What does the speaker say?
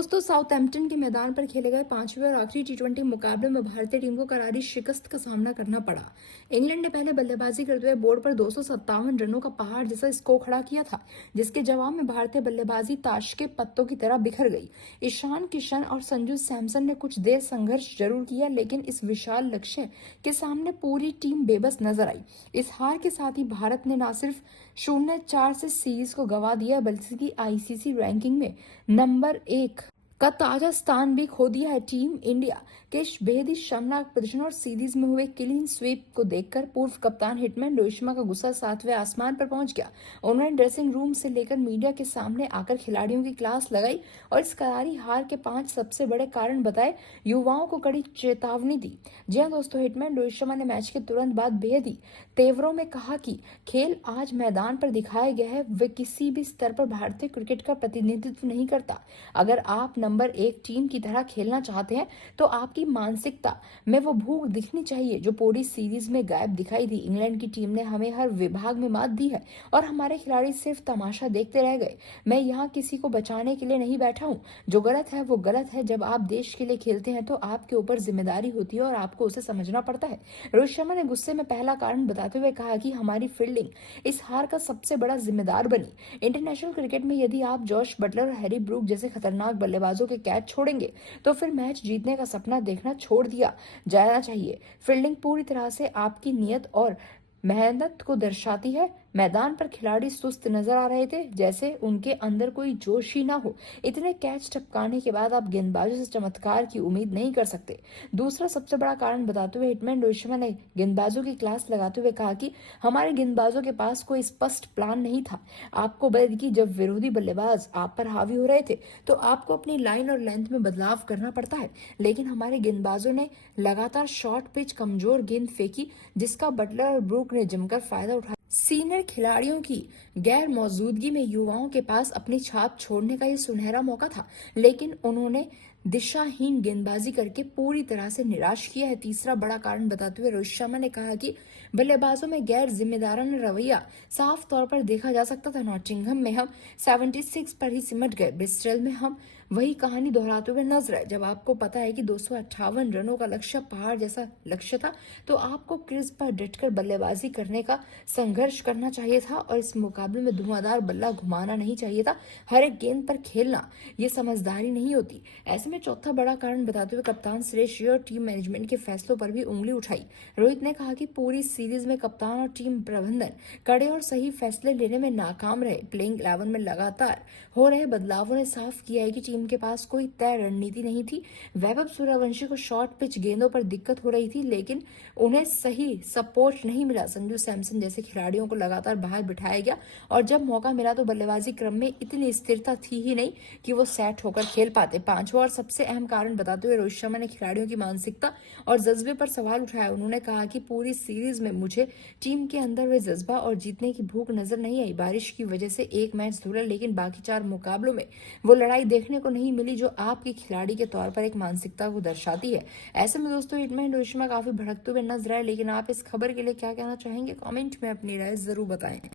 दोस्तों, साउथैम्पटन के मैदान पर खेले गए पांचवें और आखिरी टी20 मुकाबले में भारतीय टीम को करारी शिकस्त का सामना करना पड़ा। इंग्लैंड ने पहले बल्लेबाजी करते हुए बोर्ड पर 257 रनों का पहाड़ जैसा स्कोर खड़ा किया था, जिसके जवाब में भारतीय बल्लेबाजी ताश के पत्तों की तरह बिखर गई। ईशान किशन और संजू सैमसन ने कुछ देर संघर्ष जरूर किया, लेकिन इस विशाल लक्ष्य के सामने पूरी टीम बेबस नजर आई। इस हार के साथ ही भारत ने न सिर्फ 0-4 से सीरीज को गंवा दिया, बल्कि आईसीसी रैंकिंग में नंबर 1 का ताजा स्थान भी खो दिया है। टीम इंडिया के इस बेहद शर्मनाक प्रदर्शन और सीरीज में हुए क्लीन स्वीप को देखकर पूर्व कप्तान हिटमैन रोहित शर्मा का गुस्सा 7वें आसमान पर पहुंच गया। उन्होंने ड्रेसिंग रूम से लेकर मीडिया के सामने आकर खिलाड़ियों की क्लास लगाई और इस करारी हार के 5 सबसे बड़े कारण बताए, युवाओं को कड़ी चेतावनी दी। जी हाँ दोस्तों, हिटमैन रोहित शर्मा ने मैच के तुरंत बाद बेहद ही तेवरों में कहा कि खेल आज मैदान पर दिखाया गया है वे किसी भी स्तर पर भारतीय क्रिकेट का प्रतिनिधित्व नहीं करता। अगर आप नंबर 1 टीम की तरह खेलना चाहते हैं तो आपकी मानसिकता में वो भूख दिखनी चाहिए जो पूरी सीरीज में गायब दिखाई दी। इंग्लैंड की टीम ने हमें हर विभाग में मात दी है और हमारे खिलाड़ी सिर्फ तमाशा देखते रह गए। मैं यहाँ किसी को बचाने के लिए नहीं बैठा हूँ। जो गलत है वो गलत है। जब आप देश के लिए खेलते हैं तो आपके ऊपर जिम्मेदारी होती है और आपको उसे समझना पड़ता है। रोहित शर्मा ने गुस्से में पहला कारण बताते हुए कहा कि हमारी फील्डिंग इस हार का सबसे बड़ा जिम्मेदार बनी। इंटरनेशनल क्रिकेट में यदि आप जॉश बटलर और हैरी ब्रूक जैसे खतरनाक बल्लेबाजों के कैच छोड़ेंगे तो फिर मैच जीतने का सपना देखना छोड़ दिया जाना चाहिए। फील्डिंग पूरी तरह से आपकी नीयत और मेहनत को दर्शाती है। मैदान पर खिलाड़ी सुस्त नजर आ रहे थे, जैसे उनके अंदर कोई जोश ही ना हो। इतने कैच टपकाने के बाद आप गेंदबाजों से चमत्कार की उम्मीद नहीं कर सकते। दूसरा सबसे बड़ा कारण बताते हुए हिटमैन रोहित शर्मा ने गेंदबाजों की क्लास लगाते हुए कहा कि हमारे गेंदबाजों के पास कोई स्पष्ट प्लान नहीं था। आपको बल्कि जब विरोधी बल्लेबाज आप पर हावी हो रहे थे तो आपको अपनी लाइन और लेंथ में बदलाव करना पड़ता है, लेकिन हमारे गेंदबाजों ने लगातार शॉर्ट पिच कमजोर गेंद फेंकी, जिसका बटलर और ब्रूक ने जमकर फायदा उठाया। सीनियर खिलाड़ियों की गैर मौजूदगी में युवाओं के पास अपनी छाप छोड़ने का यह सुनहरा मौका था, लेकिन उन्होंने दिशाहीन गेंदबाजी करके पूरी तरह से निराश किया है। तीसरा बड़ा कारण बताते हुए रोहित शर्मा ने कहा कि बल्लेबाजों में गैर जिम्मेदाराना रवैया साफ तौर पर देखा जा सकता था। नॉटिंघम में हम 76 पर ही सिमट गए, ब्रिस्टल में हम वही कहानी दोहराते हुए नजर आए। जब आपको पता है कि 258 रनों का लक्ष्य पहाड़ जैसा लक्ष्य था तो आपको क्रीज पर डटकर बल्लेबाजी करने का संघर्ष करना चाहिए था और इस मुकाबले में धुआंधार बल्ला घुमाना नहीं चाहिए था। हर एक गेंद पर खेलना ये समझदारी नहीं होती। ऐसे में चौथा बड़ा कारण बताते हुए कप्तान सुरेश और टीम मैनेजमेंट के फैसलों पर भी उंगली उठाई। रोहित ने कहा कि पूरी सीरीज में कप्तान और टीम प्रबंधन कड़े और सही फैसले लेने में नाकाम रहे। प्लेइंग 11 में लगातार हो रहे बदलावों ने साफ किया है कि टीम के पास कोई तय रणनीति नहीं थी। वैभव सूर्यवंशी को शॉर्ट पिच गेंदों पर दिक्कत हो रही थी, लेकिन उन्हें सही सपोर्ट नहीं मिला। संजू सैमसन जैसे खिलाड़ियों को लगातार बाहर बिठाया गया और जब मौका मिला तो बल्लेबाजी क्रम में इतनी स्थिरता थी ही नहीं कि वो सेट होकर खेल पाते। पांचवा और सबसे अहम कारण बताते हुए रोहित शर्मा ने खिलाड़ियों की मानसिकता और जज्बे पर सवाल उठाया। उन्होंने कहा कि पूरी सीरीज में मुझे टीम के अंदर वे जज्बा और जीतने की भूख नजर नहीं आई। बारिश की वजह से एक मैच धुला, लेकिन बाकी 4 मुकाबलों में वो लड़ाई देखने को नहीं मिली जो आपके खिलाड़ी के तौर पर एक मानसिकता को दर्शाती है। ऐसे में दोस्तों हिटमैन रोहित शर्मा काफी भड़कते हुए नजर आए, लेकिन आप इस खबर के लिए क्या कहना चाहेंगे? कमेंट में अपनी राय जरूर बताएं।